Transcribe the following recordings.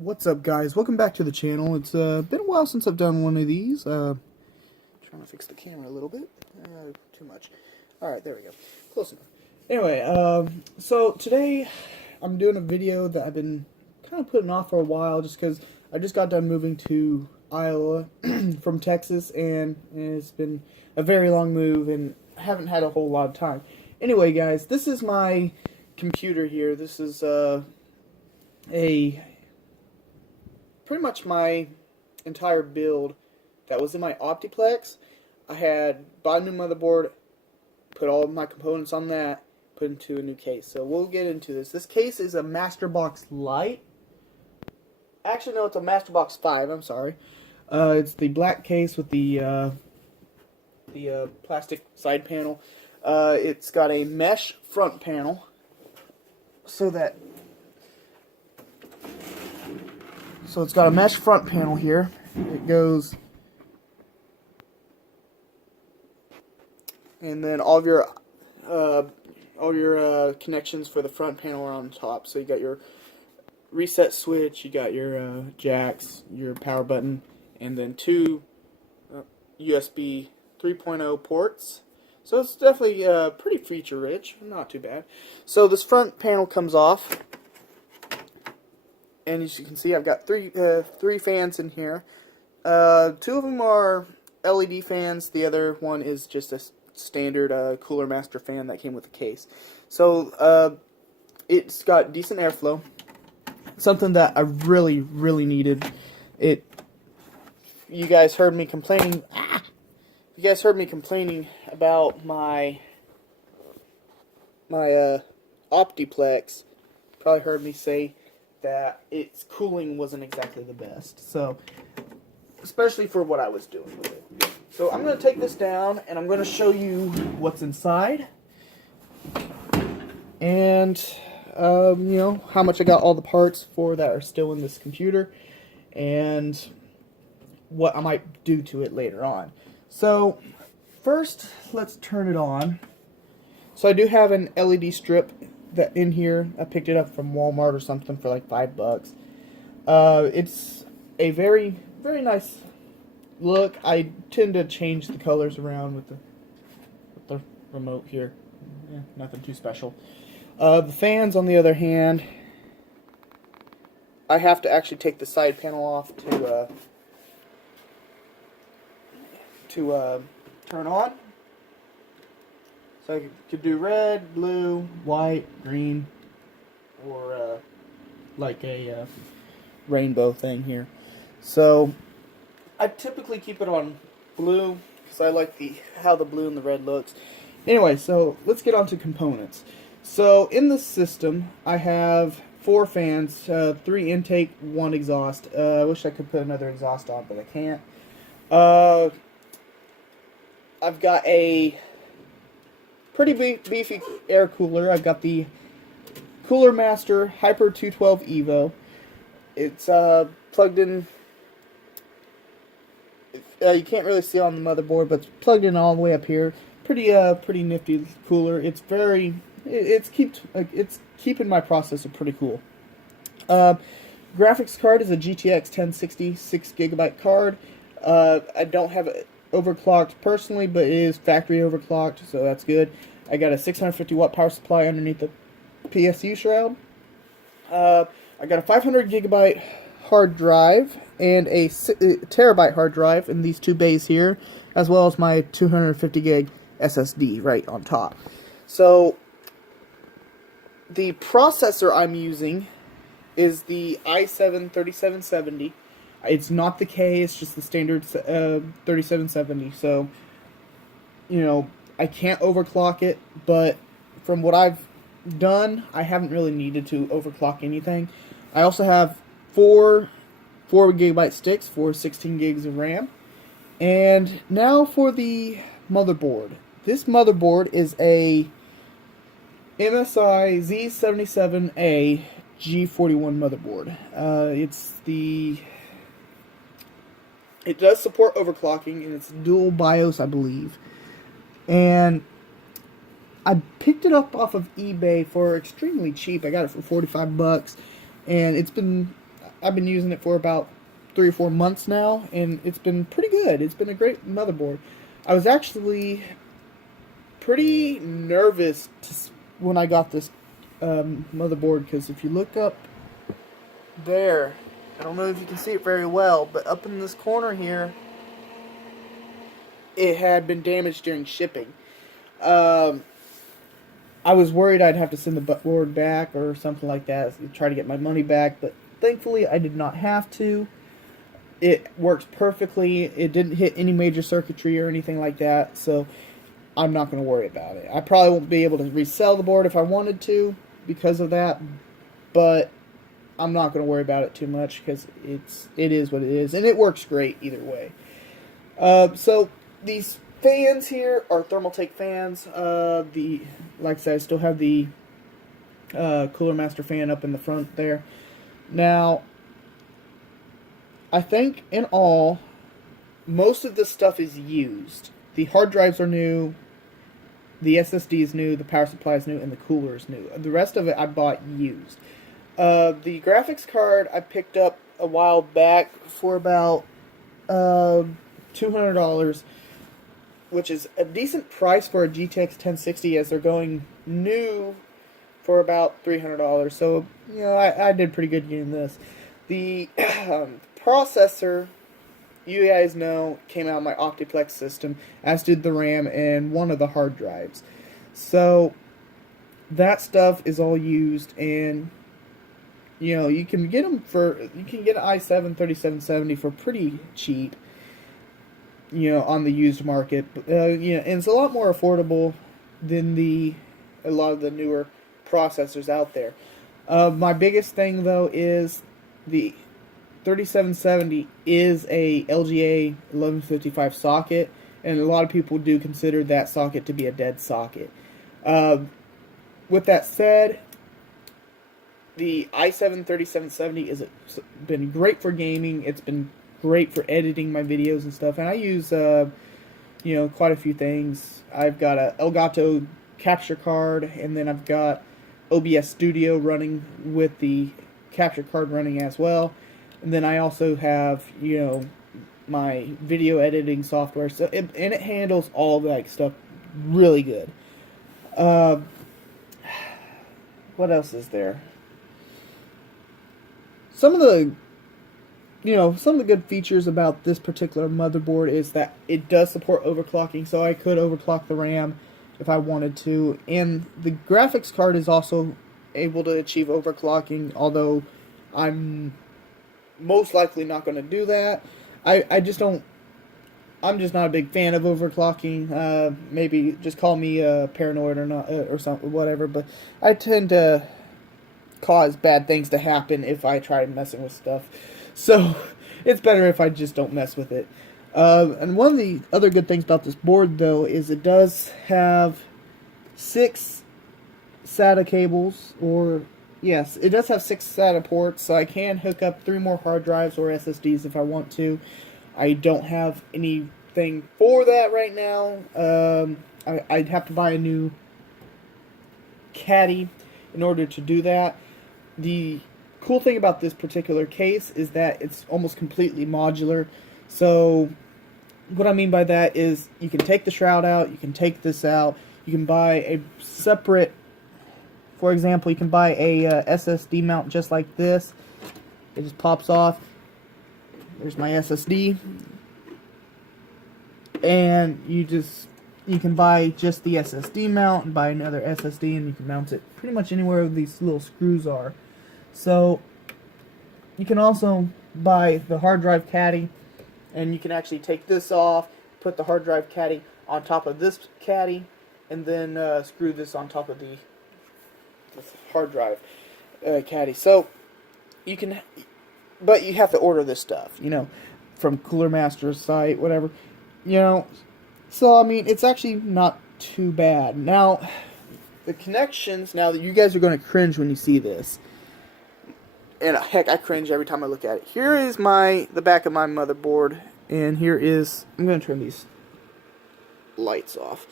What's up, guys? Welcome back to the channel. It's been a while since I've done one of these. Trying to fix the camera a little bit. Too much. Alright, there we go. Close enough. Anyway, so today I'm doing a video that I've been kind of putting off for a while just because I just got done moving to Iowa from Texas, and it's been a very long move and I haven't had a whole lot of time. Anyway, guys, this is my computer here. This is pretty much my entire build that was in my Optiplex. I had bought a new motherboard, put all of my components on that, put into a new case. So we'll get into this. This case is a Masterbox Lite. Actually, no, it's a Masterbox 5. I'm sorry. It's the black case with the plastic side panel. It's got a mesh front panel, so it's got a mesh front panel here. It goes, and then all of your connections for the front panel are on top. So you got your reset switch, you got your jacks, your power button, and then two USB 3.0 ports. So it's definitely pretty feature rich, not too bad. So this front panel comes off. And as you can see, I've got three fans in here. Two of them are LED fans. The other one is just a standard Cooler Master fan that came with the case. So it's got decent airflow. Something that I really needed. You guys heard me complaining. You guys heard me complaining about my Optiplex. Probably heard me say that its cooling wasn't exactly the best. So, especially for what I was doing with it. So I'm going to take this down and I'm going to show you what's inside. And, you know, how much I got all the parts for that are still in this computer. And what I might do to it later on. So, first, let's turn it on. So I do have an LED strip that in here. I picked it up from Walmart or something for like $5. It's a very nice look. I tend to change the colors around with the remote here. Yeah, nothing too special. The fans, on the other hand, I have to actually take the side panel off to turn on. So I could do red, blue, white, green, or like a rainbow thing here. So I typically keep it on blue because I like how the blue and the red looks. Anyway, so let's get on to components. So in the system, I have 4 fans, 3 intake, 1 exhaust. I wish I could put another exhaust on, but I can't. I've got a pretty beefy air cooler. I've got the Cooler Master Hyper 212 Evo. It's plugged in. You can't really see on the motherboard, but it's plugged in all the way up here. Pretty nifty cooler. It's keeping my processor pretty cool. Graphics card is a GTX 1060 6GB card. I don't have it overclocked personally, but it is factory overclocked, so that's good. I got a 650 watt power supply underneath the PSU shroud. I got a 500 gigabyte hard drive and a terabyte hard drive in these 2 bays here, as well as my 250 gig SSD right on top. So the processor I'm using is the i7-3770. It's not the K, it's just the standard 3770. So, you know, I can't overclock it, but from what I've done, I haven't really needed to overclock anything. I also have 4 gigabyte sticks for 16 gigs of RAM. And now for the motherboard. This motherboard is a MSI Z77A G41 motherboard. It does support overclocking, and it's dual BIOS, I believe. And I picked it up off of eBay for extremely cheap. I got it for $45, and it's been I've been using it for about 3 or 4 months now, and it's been pretty good. It's been a great motherboard. I was actually pretty nervous when I got this motherboard, because if you look up there, I don't know if you can see it very well, but up in this corner here, it had been damaged during shipping. I was worried I'd have to send the board back or something like that, try to get my money back, but thankfully I did not have to. It works perfectly. It didn't hit any major circuitry or anything like that, so I'm not going to worry about it. I probably won't be able to resell the board if I wanted to because of that, but I'm not going to worry about it too much because it is what it is, and it works great either way. So these fans here are Thermaltake fans. Like I said, I still have the Cooler Master fan up in the front there. Now, I think in all, most of this stuff is used. The hard drives are new, the SSD is new, the power supply is new, and the cooler is new. The rest of it I bought used. The graphics card I picked up a while back for about $200, which is a decent price for a GTX 1060, as they're going new for about $300. So, you know, I did pretty good getting this. The processor, you guys know, came out of my Optiplex system, as did the RAM and one of the hard drives. So that stuff is all used, and you know, you can get them you can get an i7 3770 for pretty cheap, you know, on the used market. You know, and it's a lot more affordable than a lot of the newer processors out there. My biggest thing though is the 3770 is a LGA 1155 socket, and a lot of people do consider that socket to be a dead socket. With that said, the i7 3770 has been great for gaming. It's been great for editing my videos and stuff, and I use you know, quite a few things. I've got a Elgato capture card, and then I've got OBS Studio running with the capture card running as well. And then I also have, you know, my video editing software, so and it handles all that stuff really good. What else is there? Some of the good features about this particular motherboard is that it does support overclocking, so I could overclock the RAM if I wanted to. And the graphics card is also able to achieve overclocking, although I'm most likely not going to do that. I'm just not a big fan of overclocking. Maybe just call me paranoid or not, or something, whatever. But I tend to cause bad things to happen if I try messing with stuff. So it's better if I just don't mess with it. And one of the other good things about this board, though, is it does have 6 SATA cables, or yes, it does have 6 SATA ports, so I can hook up 3 more hard drives or SSDs if I want to. I don't have anything for that right now. I'd have to buy a new caddy in order to do that. The cool thing about this particular case is that it's almost completely modular. So what I mean by that is you can take the shroud out, you can take this out, you can buy a separate, for example, you can buy a SSD mount just like this. It just pops off. There's my SSD. And you can buy just the SSD mount and buy another SSD, and you can mount it pretty much anywhere these little screws are. So you can also buy the hard drive caddy, and you can actually take this off, put the hard drive caddy on top of this caddy, and then screw this on top of this hard drive caddy. So you can, but you have to order this stuff, you know, from Cooler Master's site, whatever, you know. So I mean, it's actually not too bad. Now, the connections. Now that you guys are going to cringe when you see this. And heck, I cringe every time I look at it. Here is the back of my motherboard, and here is, I'm going to turn these lights off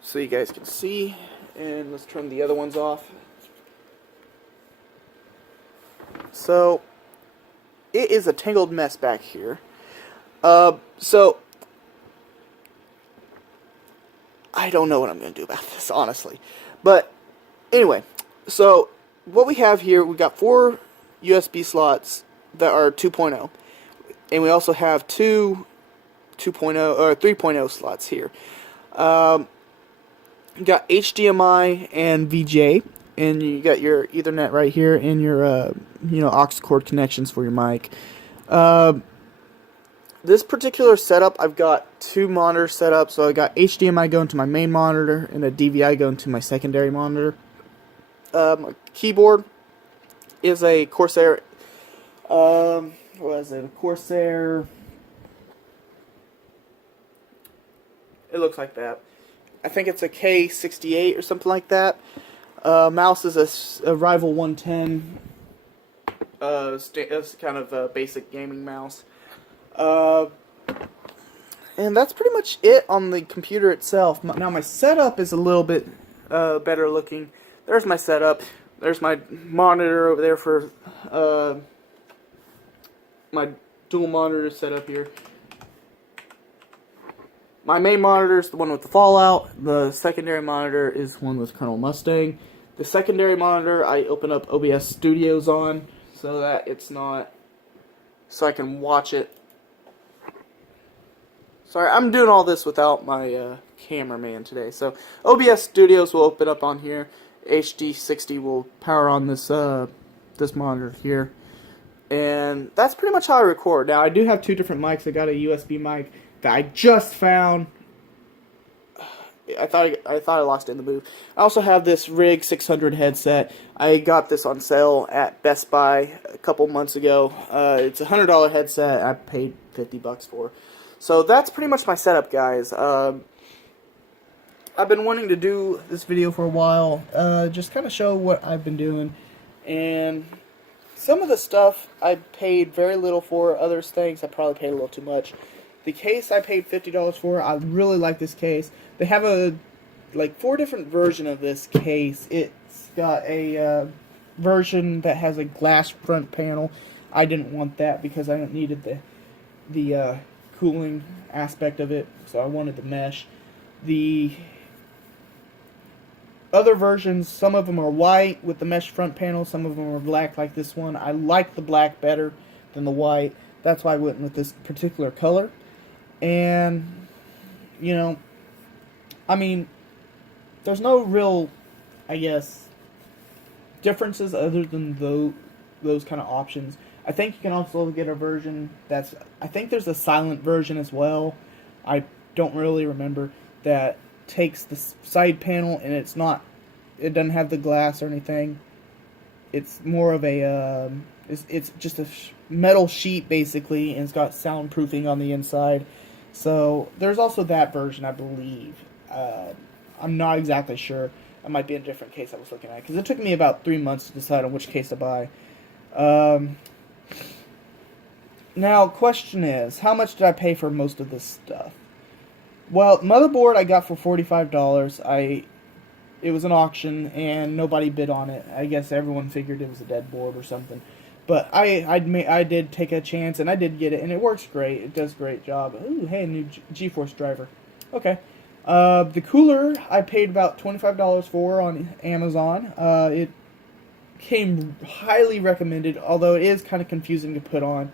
so you guys can see, and let's turn the other ones off. So, it is a tangled mess back here. So I don't know what I'm going to do about this, honestly. But anyway, so what we have here, we got 4 USB slots that are 2.0, and we also have 2 2.0 or 3.0 slots here. You got HDMI and VGA, and you got your Ethernet right here, and your aux cord connections for your mic. This particular setup, I've got 2 monitors set up, so I got HDMI going to my main monitor and a DVI going to my secondary monitor. My keyboard is a Corsair. What is it? A Corsair. It looks like that. I think it's a K68 or something like that. Mouse is a Rival 110. It's kind of a basic gaming mouse. And that's pretty much it on the computer itself. Now my setup is a little bit better looking. There's my setup. There's my monitor over there for my dual monitor setup here. My main monitor is the one with the Fallout. The secondary monitor is one with Colonel Mustang. The secondary monitor I open up OBS Studios on so that it's not, so I can watch it. Sorry, I'm doing all this without my cameraman today. So OBS Studios will open up on here. HD60 will power on this this monitor here. And that's pretty much how I record. Now I do have 2 different mics. I got a USB mic that I just found. I thought I lost it in the move. I also have this Rig 600 headset. I got this on sale at Best Buy a couple months ago. It's a $100 headset. I paid $50 for. So that's pretty much my setup, guys. I've been wanting to do this video for a while, just kind of show what I've been doing, and some of the stuff I paid very little for. Other things I probably paid a little too much. The case I paid $50 for. I really like this case. They have a 4 different version of this case. It's got a version that has a glass front panel. I didn't want that because I needed the cooling aspect of it, so I wanted the mesh. The other versions, some of them are white with the mesh front panel, some of them are black like this one. I like the black better than the white. That's why I went with this particular color. And, you know, I mean, there's no real, I guess, differences other than those kind of options. I think you can also get a version that's, I think there's a silent version as well. I don't really remember, that takes the side panel and it doesn't have the glass or anything. It's more of a, it's just a metal sheet basically, and it's got soundproofing on the inside. So there's also that version, I believe. I'm not exactly sure. It might be a different case I was looking at, because it took me about 3 months to decide on which case to buy. Now, question is, how much did I pay for most of this stuff? Well, motherboard I got for $45. It was an auction, and nobody bid on it. I guess everyone figured it was a dead board or something. But I did take a chance, and I did get it, and it works great. It does a great job. Ooh, hey, a new GeForce driver. Okay. The cooler I paid about $25 for on Amazon. It came highly recommended, although it is kind of confusing to put on.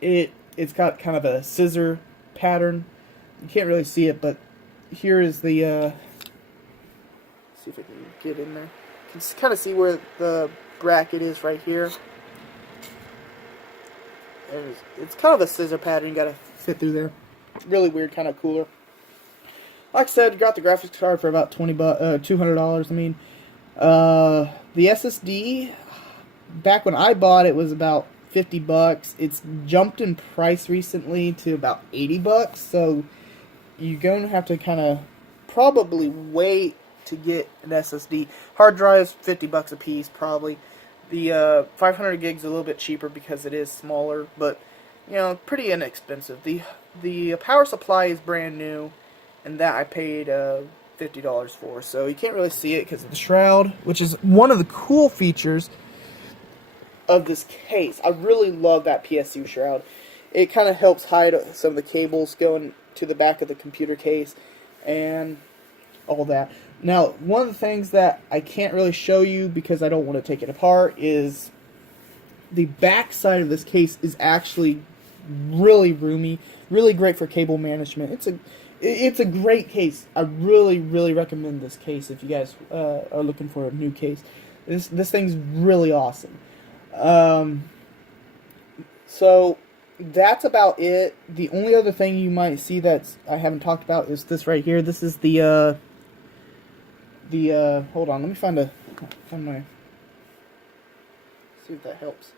It's got kind of a scissor pattern. You can't really see it, but here is the see if I can get in there. You can kind of see where the bracket is right here. It's kind of a scissor pattern. You gotta fit through there. Really weird kind of cooler. Like I said, got the graphics card for about $200. I mean, the SSD back when I bought it was about $50. It's jumped in price recently to about $80. So you're going to have to kind of probably wait to get an SSD. Hard drives, $50 a piece probably. The 500 gigs a little bit cheaper because it is smaller, but you know, pretty inexpensive. The power supply is brand new, and that I paid $50 for. So you can't really see it because of the shroud, which is one of the cool features of this case. I really love that PSU shroud. It kind of helps hide some of the cables going to the back of the computer case and all that. Now, one of the things that I can't really show you because I don't want to take it apart is the back side of this case is actually really roomy, really great for cable management. It's a great case. I really recommend this case if you guys are looking for a new case. This thing's really awesome. So that's about it. The only other thing you might see that I haven't talked about is this right here. This is the hold on, let me find my, see if that helps.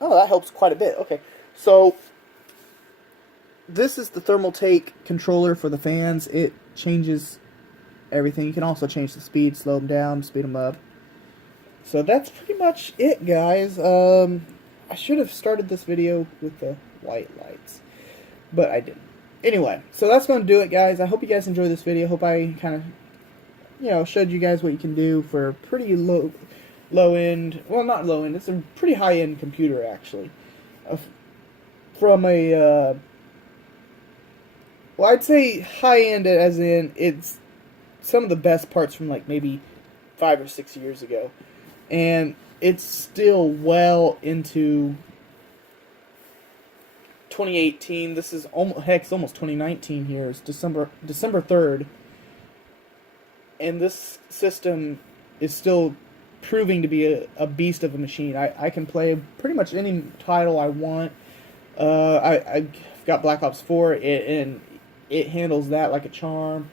Oh, that helps quite a bit. Okay, so this is the thermal take controller for the fans. It changes everything. You can also change the speed, slow them down, speed them up. So that's pretty much it, guys. I should have started this video with the white lights, but I didn't. Anyway, so that's going to do it, guys. I hope you guys enjoyed this video. Hope I kind of, showed you guys what you can do for a pretty low end. Well, not low end. It's a pretty high end computer, actually. From a, well, I'd say high end as in it's some of the best parts from like maybe 5 or 6 years ago. And it's still well into 2018. This is almost, heck, it's almost 2019 here. It's December 3rd. And this system is still proving to be a beast of a machine. I can play pretty much any title I want. I've got Black Ops 4, and it handles that like a charm.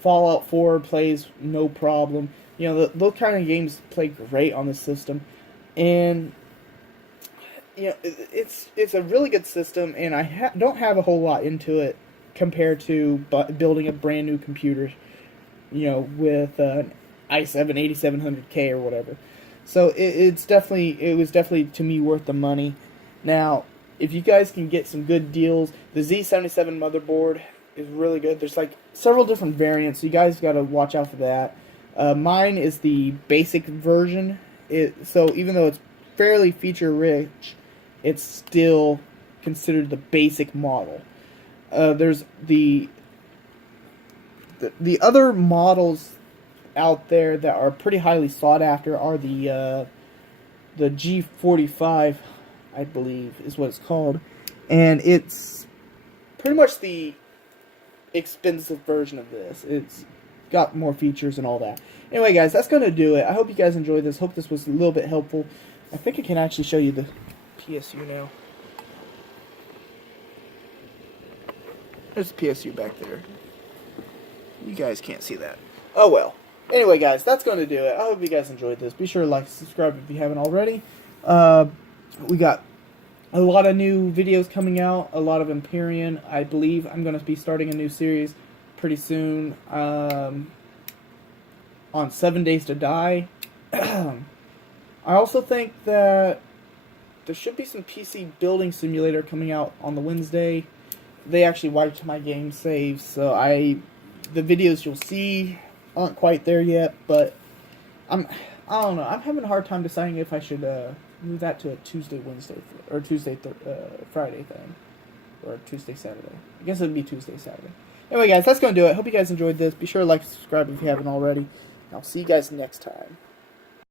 Fallout 4 plays no problem. Those kind of games play great on this system. And it's a really good system, and I don't have a whole lot into it compared to building a brand new computer, with an i7 8700K or whatever. So it was definitely to me worth the money. Now, if you guys can get some good deals, the Z77 motherboard is really good. There's like several different variants, so you guys got to watch out for that. Mine is the basic version. So even though it's fairly feature rich, it's still considered the basic model. There's the other models out there that are pretty highly sought after are the G45, I believe is what it's called, and it's pretty much the expensive version of this. It's got more features and all that. Anyway, guys, that's going to do it. I hope you guys enjoyed this. Hope this was a little bit helpful. I think I can actually show you the PSU now. There's the PSU back there. You guys can't see that. Oh well. Anyway, guys, that's going to do it. I hope you guys enjoyed this. Be sure to like, subscribe if you haven't already. We got a lot of new videos coming out. A lot of Empyrion. I believe I'm going to be starting a new series pretty soon. On 7 Days to Die. I also think that there should be some PC building simulator coming out on the Wednesday. They actually wiped my game save, so the videos you'll see aren't quite there yet, but I don't know. I'm having a hard time deciding if I should move that to a Tuesday, Wednesday, or Tuesday, Friday thing, or Tuesday, Saturday. I guess it would be Tuesday, Saturday. Anyway, guys, that's going to do it. Hope you guys enjoyed this. Be sure to like and subscribe if you haven't already. I'll see you guys next time.